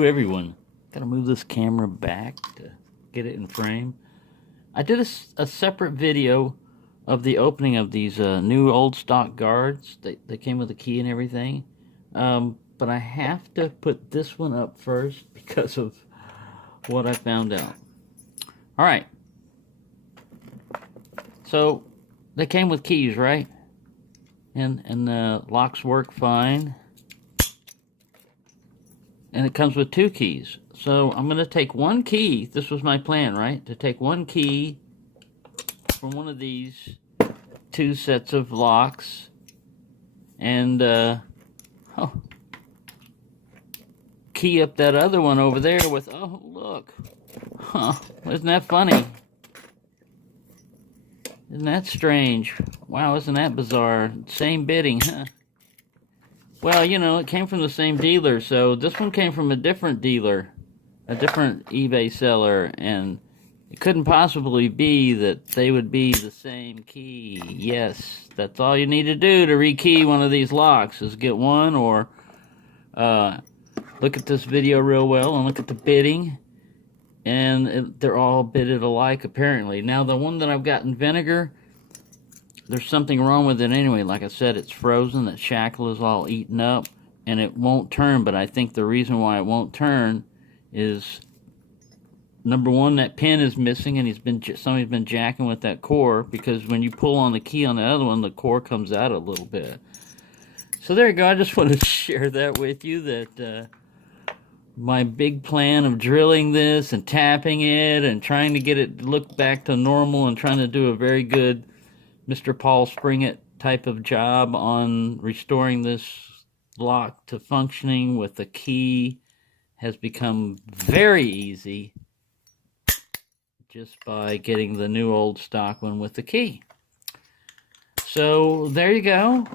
to everyone. Gotta move this camera back to get it in frame. I did a separate video of the opening of these new old stock guards. They came with a key and everything. But I have to put this one up first because of what I found out. Alright. So, they came with keys, right? And the locks work fine. And it comes with 2 keys. So I'm going to take 1 key. This was my plan, right? To take 1 key from one of these 2 sets of locks. And key up that other one over there with, oh, look. Huh, isn't that funny? Isn't that strange? Wow, isn't that bizarre? Same bidding, huh? Well, you know, it came from the same dealer, so this one came from a different dealer, a different eBay seller, and it couldn't possibly be that they would be the same key. Yes, that's all you need to do to rekey one of these locks, is get one, or look at this video real well and look at the bidding, and they're all bidded alike, apparently. Now, the one that I've got in vinegar, there's something wrong with it anyway. Like I said, it's frozen. That shackle is all eaten up, and it won't turn. But I think the reason why it won't turn is, number one, that pin is missing, and somebody's been jacking with that core, because when you pull on the key on the other one, the core comes out a little bit. So there you go. I just wanted to share that with you, that my big plan of drilling this and tapping it and trying to get it to look back to normal and trying to do a very good Mr. Paul Springett type of job on restoring this lock to functioning with the key has become very easy just by getting the new old stock one with the key. So there you go.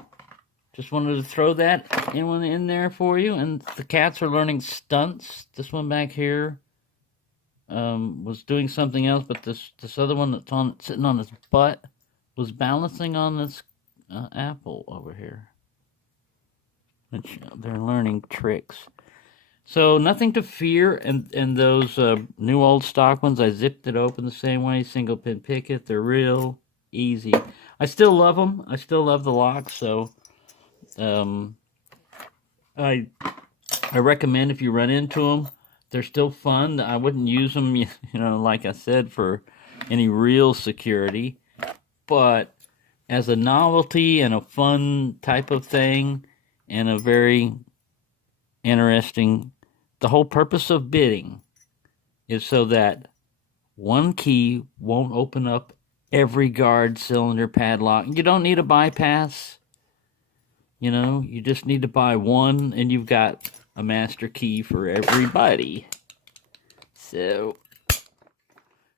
Just wanted to throw that one in there for you. And the cats are learning stunts. This one back here was doing something else, but this other one that's sitting on his butt was balancing on this apple over here. Which they're learning tricks. So nothing to fear. And those new old stock ones, I zipped it open the same way, single pin picket. They're real easy. I still love them. I still love the locks. So I recommend, if you run into them, they're still fun. I wouldn't use them, you know, like I said, for any real security. But as a novelty and a fun type of thing, and a very interesting, the whole purpose of bidding is so that 1 key won't open up every guard, cylinder, padlock. You don't need a bypass. You know, you just need to buy 1, and you've got a master key for everybody. So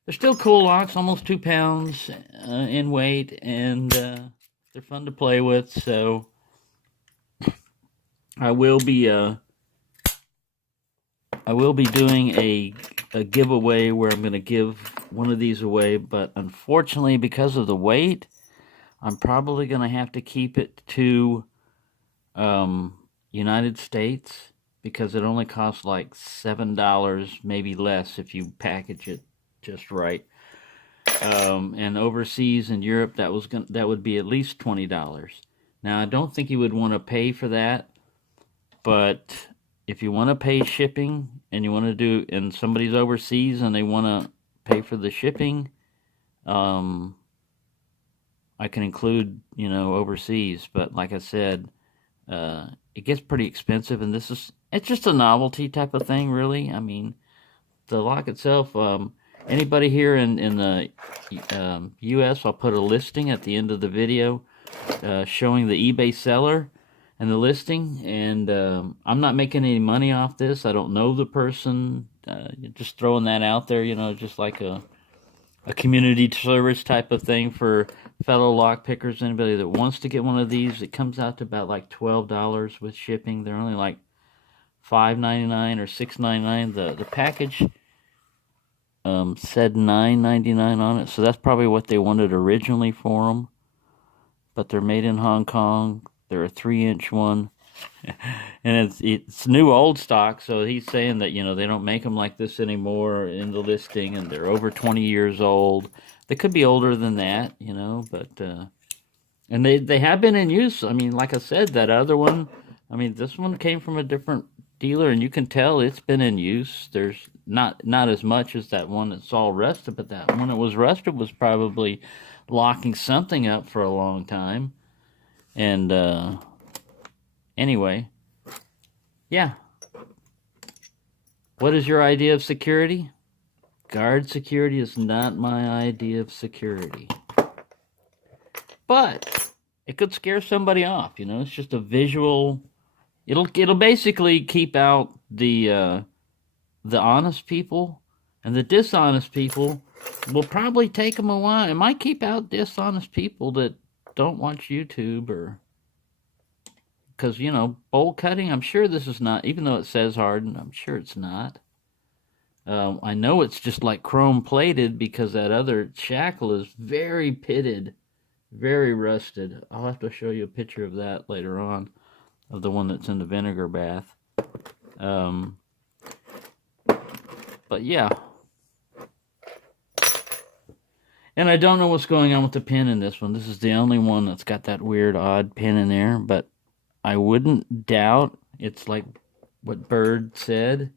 they're still cool locks, almost 2 pounds in weight, and they're fun to play with. So I will be doing a giveaway where I'm going to give one of these away, but unfortunately, because of the weight, I'm probably going to have to keep it to United States, because it only costs like $7, maybe less, if you package it just right. And overseas in Europe, that would be at least $20. Now, I don't think you would want to pay for that, but if you want to pay shipping and you want to do, and somebody's overseas and they want to pay for the shipping, I can include, you know, overseas. But like I said, it gets pretty expensive, and it's just a novelty type of thing, really. I mean, the lock itself, anybody here in the U.S., I'll put a listing at the end of the video showing the eBay seller and the listing, and I'm not making any money off this. I don't know the person, just throwing that out there, you know, just like a community service type of thing for fellow lock pickers. Anybody that wants to get one of these, it comes out to about like $12 with shipping. They're only like $5.99 or $6.99. The package said $9.99 on it, so that's probably what they wanted originally for them. But they're made in Hong Kong. They're a 3-inch one. And it's new old stock, so he's saying that, they don't make them like this anymore in the listing, and they're over 20 years old. They could be older than that, but and they have been in use. I mean, like I said, that other one, I mean, this one came from a different dealer, and you can tell it's been in use. There's not as much as that one that's all rusted, but that one that was rusted was probably locking something up for a long time. And anyway, yeah. What is your idea of security? Guard security is not my idea of security. But it could scare somebody off, It's just a visual. It'll basically keep out the honest people, and the dishonest people will probably take them a while. It might keep out dishonest people that don't watch YouTube, or because bolt cutting. I'm sure this is not, even though it says hardened. I'm sure it's not. I know it's just like chrome plated because that other shackle is very pitted, very rusted. I'll have to show you a picture of that later on, of the one that's in the vinegar bath. But yeah. And I don't know what's going on with the pin in this one. This is the only one that's got that weird, odd pin in there. But I wouldn't doubt it's like what Bird said.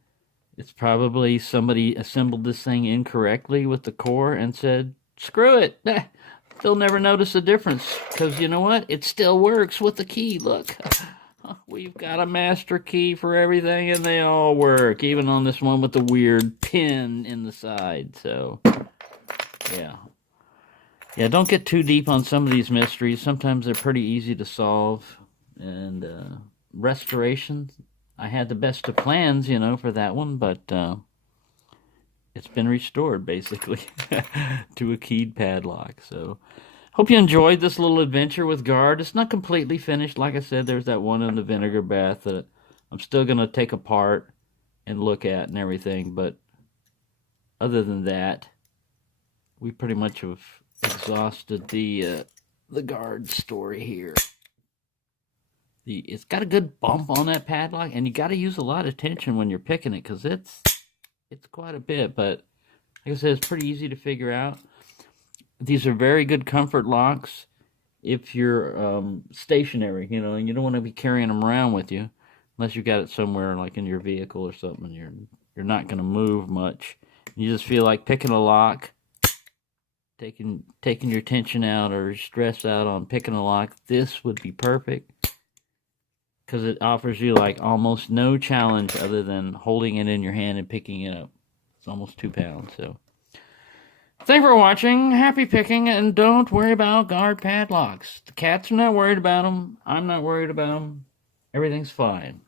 It's probably somebody assembled this thing incorrectly with the core and said, screw it. They'll never notice a difference. Because you know what? It still works with the key. Look. We've got a master key for everything, and they all work. Even on this one with the weird pin in the side. So, yeah. Yeah, don't get too deep on some of these mysteries. Sometimes they're pretty easy to solve. And restoration, I had the best of plans, for that one, but it's been restored, basically, to a keyed padlock. So, hope you enjoyed this little adventure with Guard. It's not completely finished. Like I said, there's that one in the vinegar bath that I'm still going to take apart and look at and everything. But other than that, we pretty much have exhausted the Guard story here. It's got a good bump on that padlock, and you got to use a lot of tension when you're picking it because it's quite a bit. But like I said, it's pretty easy to figure out. These are very good comfort locks if you're stationary, and you don't want to be carrying them around with you unless you got it somewhere like in your vehicle or something. And you're not going to move much. You just feel like picking a lock, taking your tension out or stress out on picking a lock. This would be perfect because it offers you like almost no challenge other than holding it in your hand and picking it up. It's almost 2 pounds, so. Thanks for watching. Happy picking, and don't worry about Guard padlocks. The cats are not worried about them. I'm not worried about them. Everything's fine.